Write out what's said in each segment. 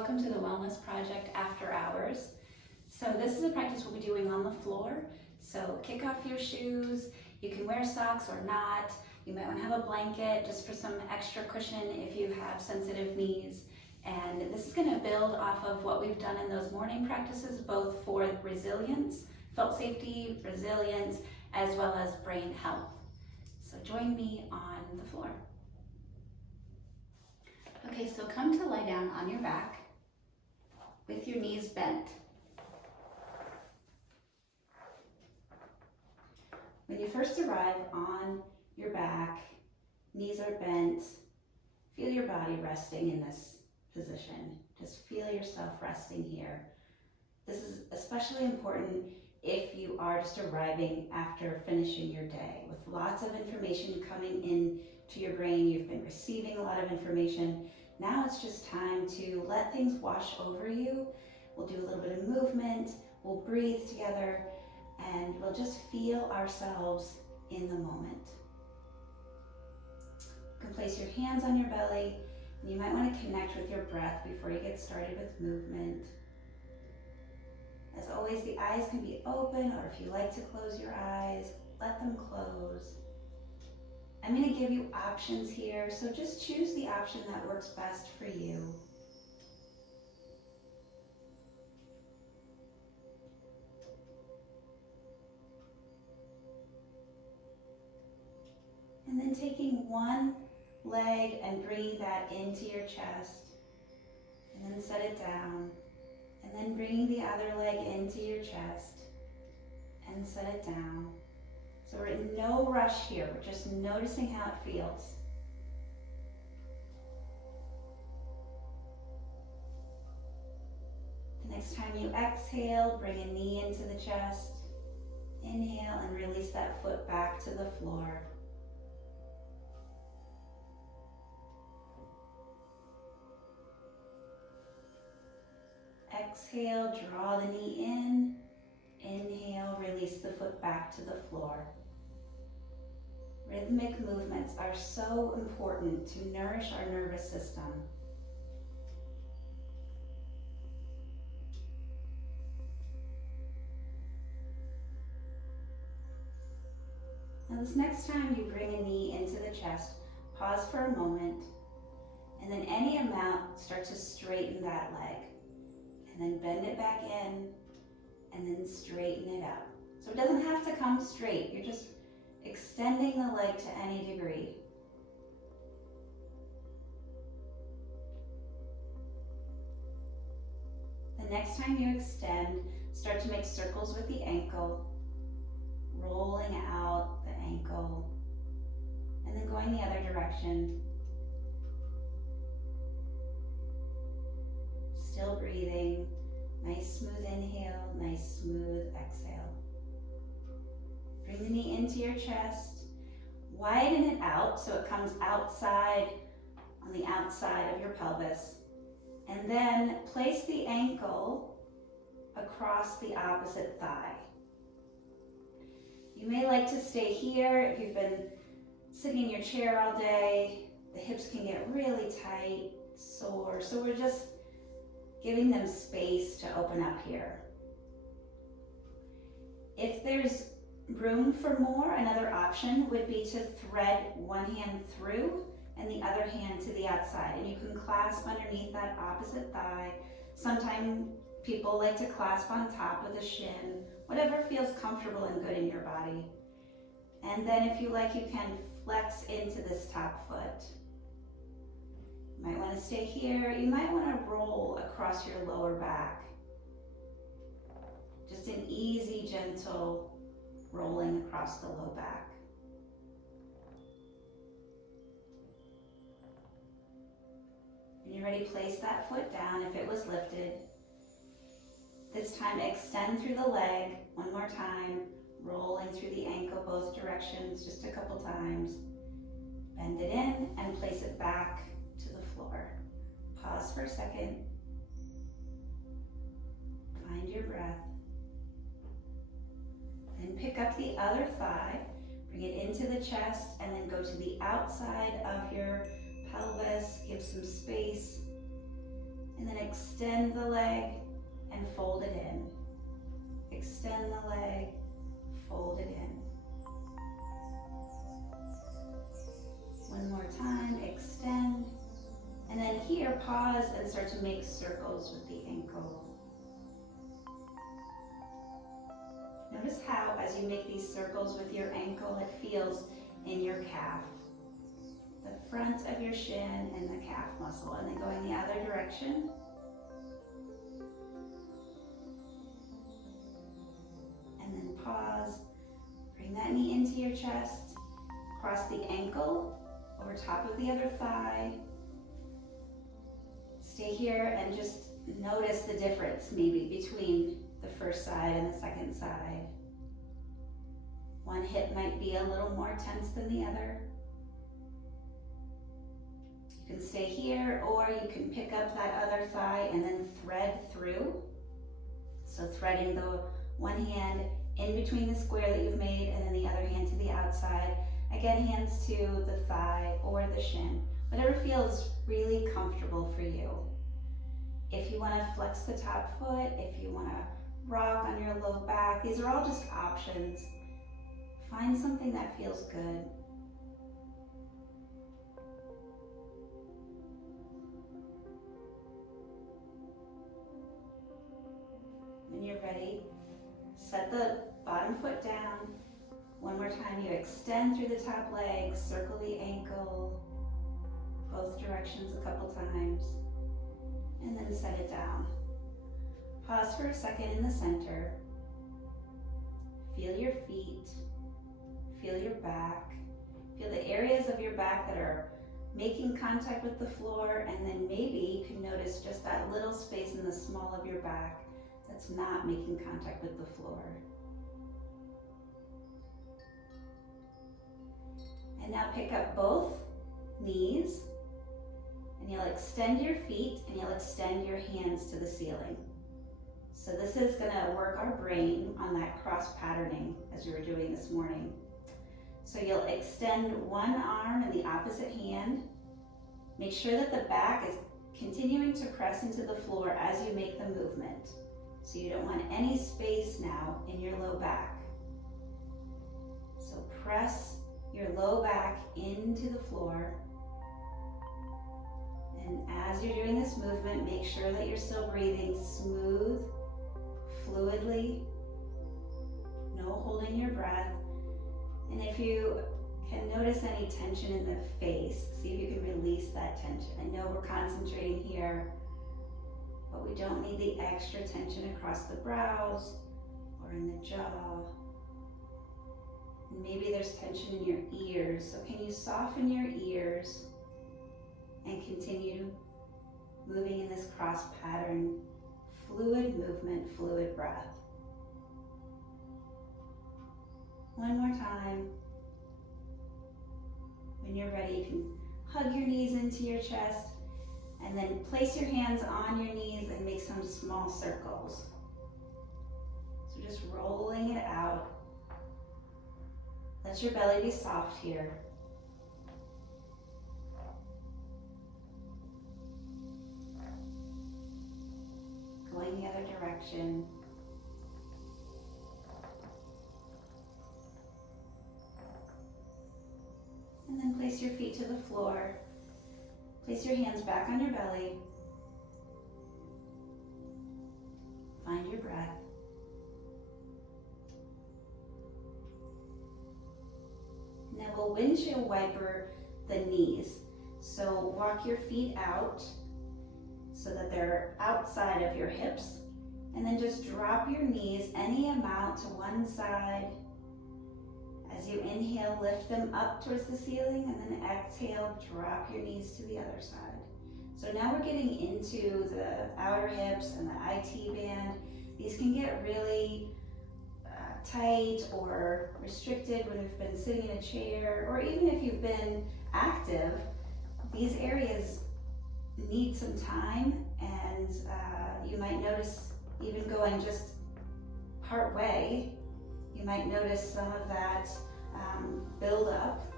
welcome to the Wellness Project After Hours. So this is a practice we'll be doing on the floor. So kick off your shoes, you can wear socks or not. You might want to have a blanket just for some extra cushion if you have sensitive knees. And this is going to build off of what we've done in those morning practices, both for resilience, felt safety, resilience, as well as brain health. So join me on the floor. Okay, so come to lie down on your back with your knees bent. When you first arrive on your back, knees are bent, feel your body resting in this position. Just feel yourself resting here. This is especially important if you are just arriving after finishing your day with lots of information coming in to your brain. You've been receiving a lot of information. Now it's just time to let things wash over you. We'll do a little bit of movement, we'll breathe together, and we'll just feel ourselves in the moment. You can place your hands on your belly, and you might want to connect with your breath before you get started with movement. As always, the eyes can be open, or if you like to close your eyes, let them close. I'm going to give you options here, so just choose the option that works best for you. And then taking one leg and bringing that into your chest, and then set it down, and then bringing the other leg into your chest, and set it down. So we're in no rush here, we're just noticing how it feels. The next time you exhale, bring a knee into the chest. Inhale and release that foot back to the floor. Exhale, draw the knee in. Inhale, release the foot back to the floor. Rhythmic movements are so important to nourish our nervous system. Now this next time you bring a knee into the chest, pause for a moment, and then any amount, start to straighten that leg. And then bend it back in, and then straighten it out. So it doesn't have to come straight, you're just extending the leg to any degree. The next time you extend, start to make circles with the ankle, rolling out the ankle, and then going the other direction. Still breathing. Nice smooth inhale, nice smooth exhale. Bring the knee into your chest. Widen it out so it comes outside, on the outside of your pelvis. And then place the ankle across the opposite thigh. You may like to stay here if you've been sitting in your chair all day. The hips can get really tight, sore. So we're just giving them space to open up here. If there's room for more, another option would be to thread one hand through and the other hand to the outside. And you can clasp underneath that opposite thigh. Sometimes people like to clasp on top of the shin, whatever feels comfortable and good in your body. And then if you like, you can flex into this top foot. You might want to stay here. You might want to roll across your lower back. Just an easy, gentle rolling across the low back. When you're ready, place that foot down if it was lifted. This time, extend through the leg one more time, rolling through the ankle both directions just a couple times. Bend it in and place it back to the floor. Pause for a second. Find your breath. Then pick up the other thigh, bring it into the chest, and then go to the outside of your pelvis. Give some space. And then extend the leg and fold it in. Extend the leg, fold it in. One more time, extend. And then here, pause and start to make circles with the ankle. Notice how, as you make these circles with your ankle, it feels in your calf. The front of your shin and the calf muscle. And then going the other direction. And then pause. Bring that knee into your chest. Cross the ankle over top of the other thigh. Stay here and just notice the difference maybe between the first side and the second side. One hip might be a little more tense than the other. You can stay here, or you can pick up that other thigh and then thread through. So threading the one hand in between the square that you've made and then the other hand to the outside. Again, hands to the thigh or the shin. Whatever feels really comfortable for you. If you want to flex the top foot, if you want to rock on your low back, these are all just options. Find something that feels good. When you're ready, set the bottom foot down. One more time, you extend through the top leg, circle the ankle, both directions a couple times, and then set it down. Pause for a second in the center. Feel your feet, feel your back, feel the areas of your back that are making contact with the floor, and then maybe you can notice just that little space in the small of your back that's not making contact with the floor. And now pick up both knees, and you'll extend your feet and you'll extend your hands to the ceiling. So this is going to work our brain on that cross patterning as we were doing this morning. So you'll extend one arm and the opposite hand. Make sure that the back is continuing to press into the floor as you make the movement. So you don't want any space now in your low back. So press your low back into the floor. And as you're doing this movement, make sure that you're still breathing smooth, fluidly, no holding your breath. And if you can notice any tension in the face, see if you can release that tension. I know we're concentrating here, but we don't need the extra tension across the brows or in the jaw. Maybe there's tension in your ears, so can you soften your ears and continue moving in this cross pattern, fluid movement, fluid breath. One more time. When you're ready, you can hug your knees into your chest and then place your hands on your knees and make some small circles. So just rolling it out. Let your belly be soft here. Going the other direction. And then place your feet to the floor. Place your hands back on your belly. Find your breath. Now we'll windshield wiper the knees. So walk your feet out so that they're outside of your hips. And then just drop your knees any amount to one side. As you inhale, lift them up towards the ceiling, and then exhale, drop your knees to the other side. So now we're getting into the outer hips and the IT band. These can get really tight or restricted when you've been sitting in a chair, or even if you've been active. These areas need some time, and you might notice even going just part way, you might notice some of that build up.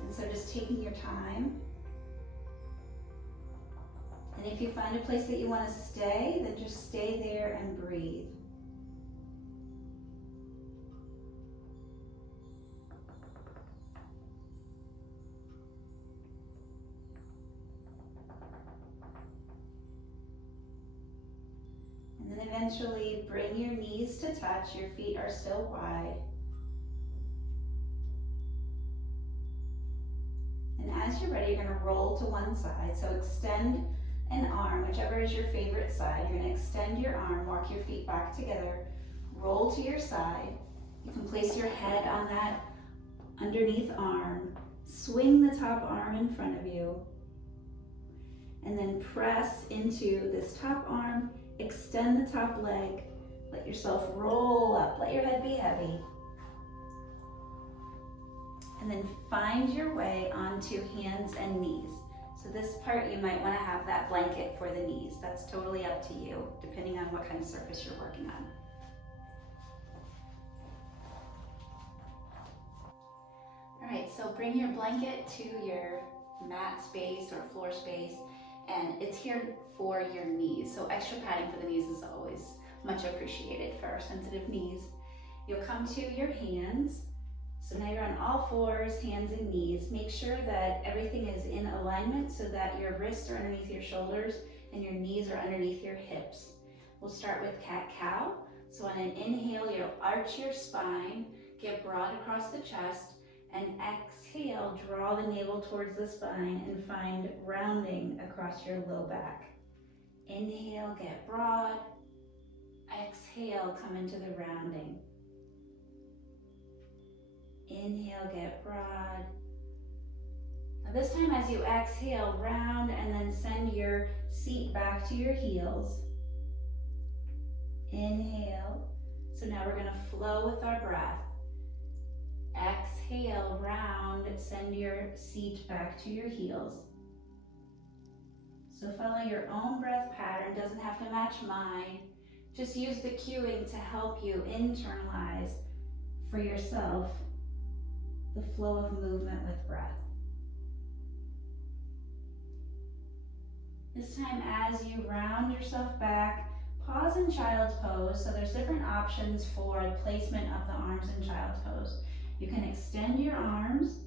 And so just taking your time. And if you find a place that you want to stay, then just stay there and breathe. And then eventually bring your knees to touch. Your feet are still wide. And as you're ready, you're going to roll to one side. So extend an arm, whichever is your favorite side. You're going to extend your arm, walk your feet back together, roll to your side. You can place your head on that underneath arm. Swing the top arm in front of you. And then press into this top arm, extend the top leg, let yourself roll up, let your head be heavy. And then find your way onto hands and knees. So this part you might want to have that blanket for the knees. That's totally up to you, depending on what kind of surface you're working on. All right, so bring your blanket to your mat space or floor space, and it's here for your knees. So extra padding for the knees is always much appreciated for our sensitive knees. You'll come to your hands. So now you're on all fours, hands and knees. Make sure that everything is in alignment so that your wrists are underneath your shoulders and your knees are underneath your hips. We'll start with cat-cow. So on an inhale, you'll arch your spine, get broad across the chest, and exhale, draw the navel towards the spine and find rounding across your low back. Inhale, get broad. Exhale, come into the rounding. Inhale, get broad. Now this time as you exhale, round and then send your seat back to your heels. Inhale. So now we're going to flow with our breath. Exhale, round, send your seat back to your heels. So follow your own breath pattern, doesn't have to match mine. Just use the cueing to help you internalize for yourself the flow of movement with breath. This time as you round yourself back, pause in child's pose. So there's different options for the placement of the arms in child's pose. You can extend your arms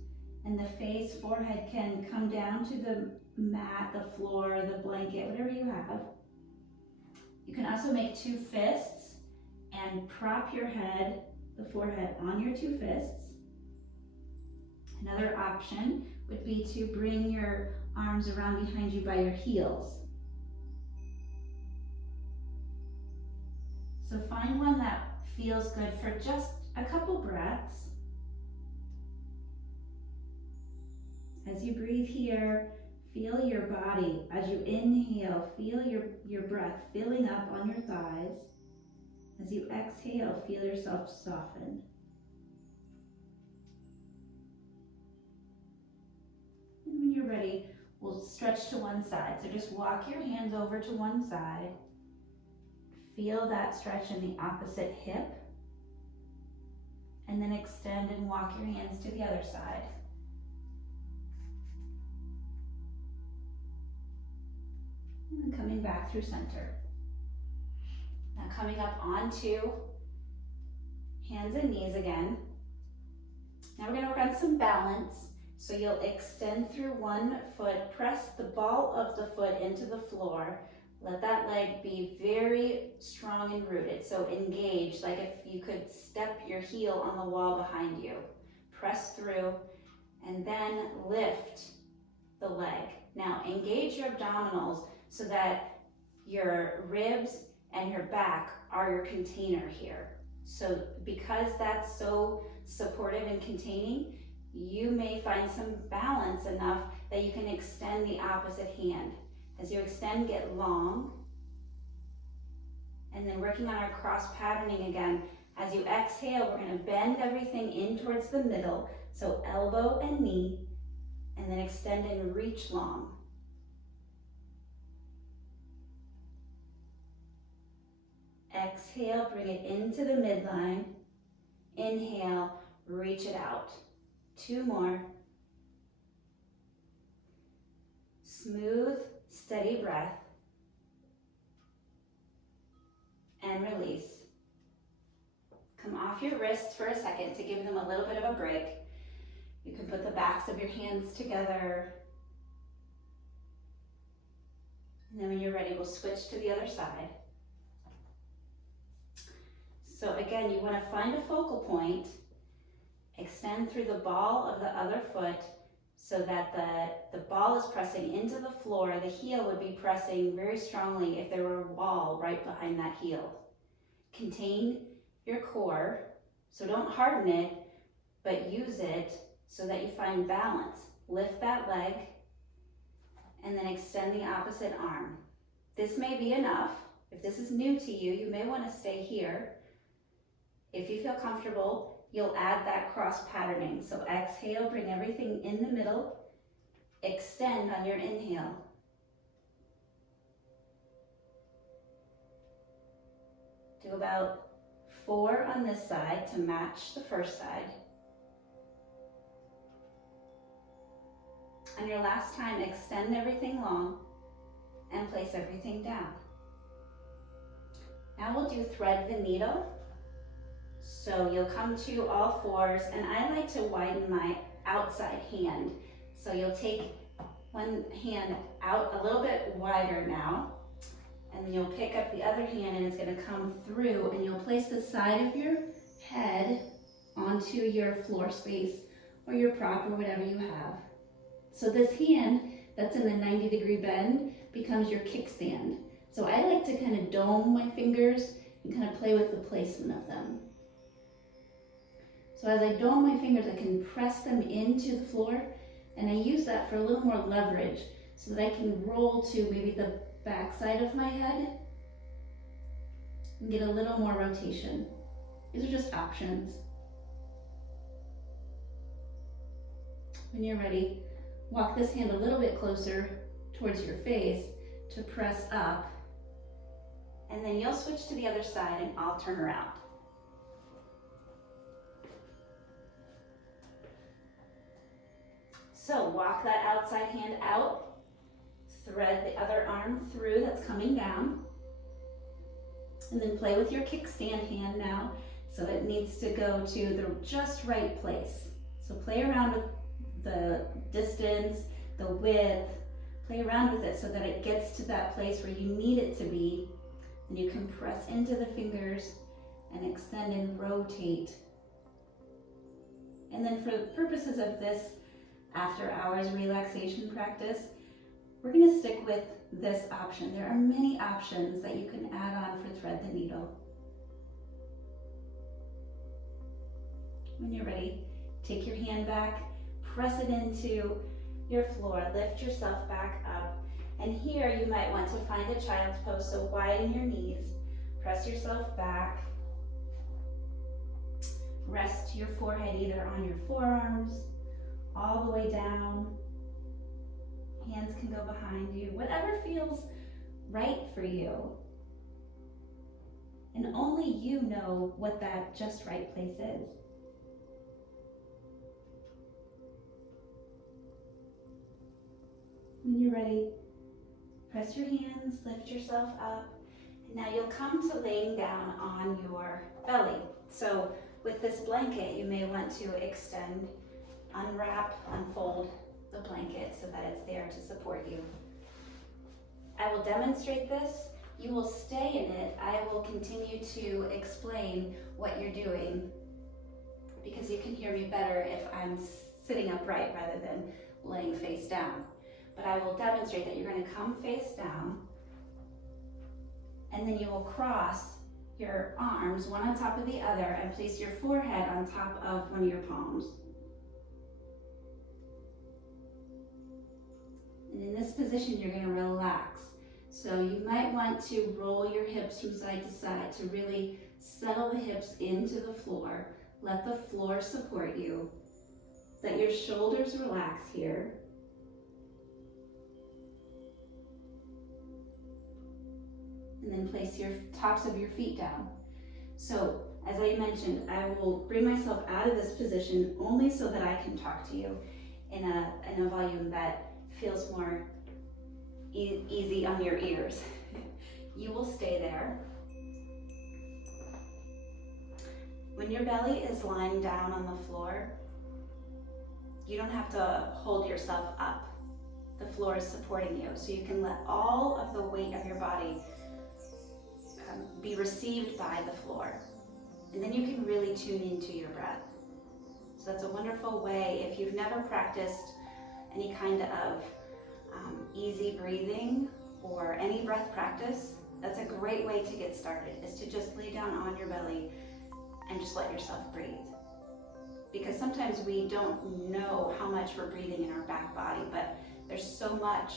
and the face, forehead can come down to the mat, the floor, the blanket, whatever you have. You can also make two fists and prop your head, the forehead, on your two fists. Another option would be to bring your arms around behind you by your heels. So find one that feels good for just a couple breaths. As you breathe here, feel your body. As you inhale, feel your breath filling up on your thighs. As you exhale, feel yourself soften. And when you're ready, we'll stretch to one side. So just walk your hands over to one side. Feel that stretch in the opposite hip. And then extend and walk your hands to the other side. And then coming back through center. Now coming up onto hands and knees again. Now we're going to work on some balance. So you'll extend through one foot, press the ball of the foot into the floor. Let that leg be very strong and rooted. So engage, like if you could step your heel on the wall behind you. Press through and then lift the leg. Now engage your abdominals so that your ribs and your back are your container here. So because that's so supportive and containing, you may find some balance enough that you can extend the opposite hand. As you extend, get long. And then working on our cross patterning again. As you exhale, we're going to bend everything in towards the middle. So elbow and knee, and then extend and reach long. Exhale, bring it into the midline. Inhale, reach it out. Two more. Smooth, steady breath. Come off your wrists for a second to give them a little bit of a break. You can put the backs of your hands together. And then when you're ready, we'll switch to the other side. So again, you want to find a focal point, extend through the ball of the other foot so that the ball is pressing into the floor. The heel would be pressing very strongly if there were a wall right behind that heel. Contain your core, so don't harden it, but use it so that you find balance. Lift that leg and then extend the opposite arm. This may be enough. If this is new to you, you may want to stay here. If you feel comfortable, you'll add that cross patterning. So exhale, bring everything in the middle. Extend on your inhale. Do about 4 on this side to match the first side. On your last time, extend everything long and place everything down. Now we'll do thread the needle. So you'll come to all fours, and I like to widen my outside hand. So you'll take one hand out a little bit wider now, and then you'll pick up the other hand and it's going to come through, and you'll place the side of your head onto your floor space or your prop or whatever you have. So this hand that's in the 90-degree bend becomes your kickstand. So I like to kind of dome my fingers and kind of play with the placement of them. So as I dome my fingers, I can press them into the floor, and I use that for a little more leverage so that I can roll to maybe the back side of my head and get a little more rotation. These are just options. When you're ready, walk this hand a little bit closer towards your face to press up, and then you'll switch to the other side and I'll turn around. So walk that outside hand out, thread the other arm through that's coming down, and then play with your kickstand hand now. So it needs to go to the just right place. So play around with the distance, the width, play around with it so that it gets to that place where you need it to be. And you can press into the fingers and extend and rotate. And then for the purposes of this after hours relaxation practice, we're going to stick with this option. There are many options that you can add on for thread the needle. When you're ready, take your hand back, press it into your floor, lift yourself back up. And here you might want to find a child's pose, so widen your knees, press yourself back, rest your forehead either on your forearms, all the way down. Hands can go behind you, whatever feels right for you. And only you know what that just right place is. When you're ready, press your hands, lift yourself up, and now you'll come to laying down on your belly. So with this blanket, you may want to extend, unwrap, unfold the blanket so that it's there to support you. I will demonstrate this. You will stay in it. I will continue to explain what you're doing because you can hear me better if I'm sitting upright rather than laying face down. But I will demonstrate that you're going to come face down, and then you will cross your arms one on top of the other and place your forehead on top of one of your palms. And in this position, you're going to relax. So you might want to roll your hips from side to side to really settle the hips into the floor. Let the floor support you. Let your shoulders relax here. And then place your tops of your feet down. So as I mentioned, I will bring myself out of this position only so that I can talk to you in a volume that feels more easy on your ears. You will stay there. When your belly is lying down on the floor, you don't have to hold yourself up. The floor is supporting you, so you can let all of the weight of your body be received by the floor. And then you can really tune into your breath. So that's a wonderful way, if you've never practiced any kind of easy breathing or any breath practice, that's a great way to get started, is to just lay down on your belly and just let yourself breathe. Because sometimes we don't know how much we're breathing in our back body, but there's so much,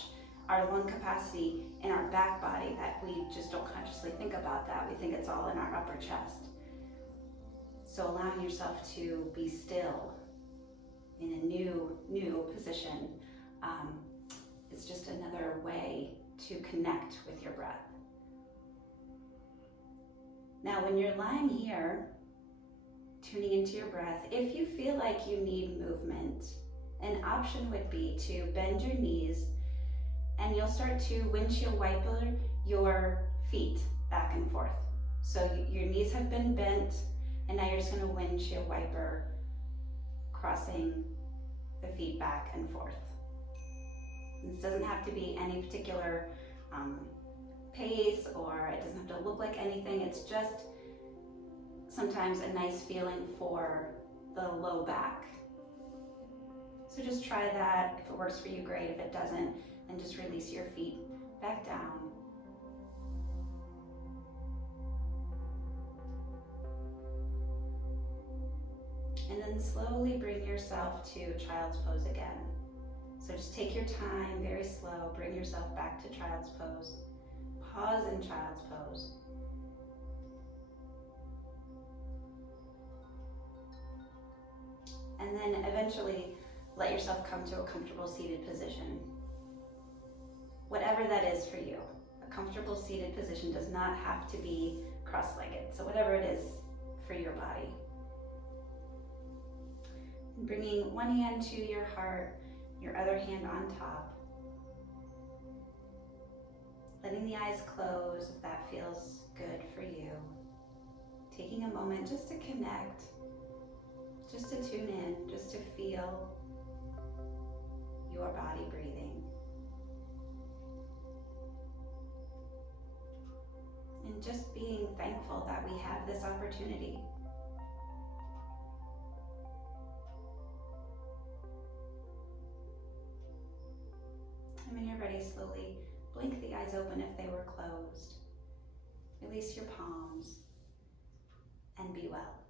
our lung capacity in our back body, that we just don't consciously think about that. We think it's all in our upper chest. So allowing yourself to be still in a new position is just another way to connect with your breath. Now, when you're lying here, tuning into your breath, if you feel like you need movement, an option would be to bend your knees, and you'll start to windshield wiper your feet back and forth. So your knees have been bent, and now you're just going to windshield wiper, crossing the feet back and forth. This doesn't have to be any particular pace, or it doesn't have to look like anything. It's just sometimes a nice feeling for the low back. So just try that. If it works for you, great. If it doesn't, then just release your feet back down. And then slowly bring yourself to child's pose again. So just take your time, very slow, bring yourself back to child's pose. Pause in child's pose. And then eventually let yourself come to a comfortable seated position. Whatever that is for you. A comfortable seated position does not have to be cross-legged. So whatever it is for your body. Bringing one hand to your heart, your other hand on top. Letting the eyes close if that feels good for you. Taking a moment just to connect, just to tune in, just to feel your body breathing. And just being thankful that we have this opportunity. And when you're ready, slowly blink the eyes open if they were closed. Release your palms and be well.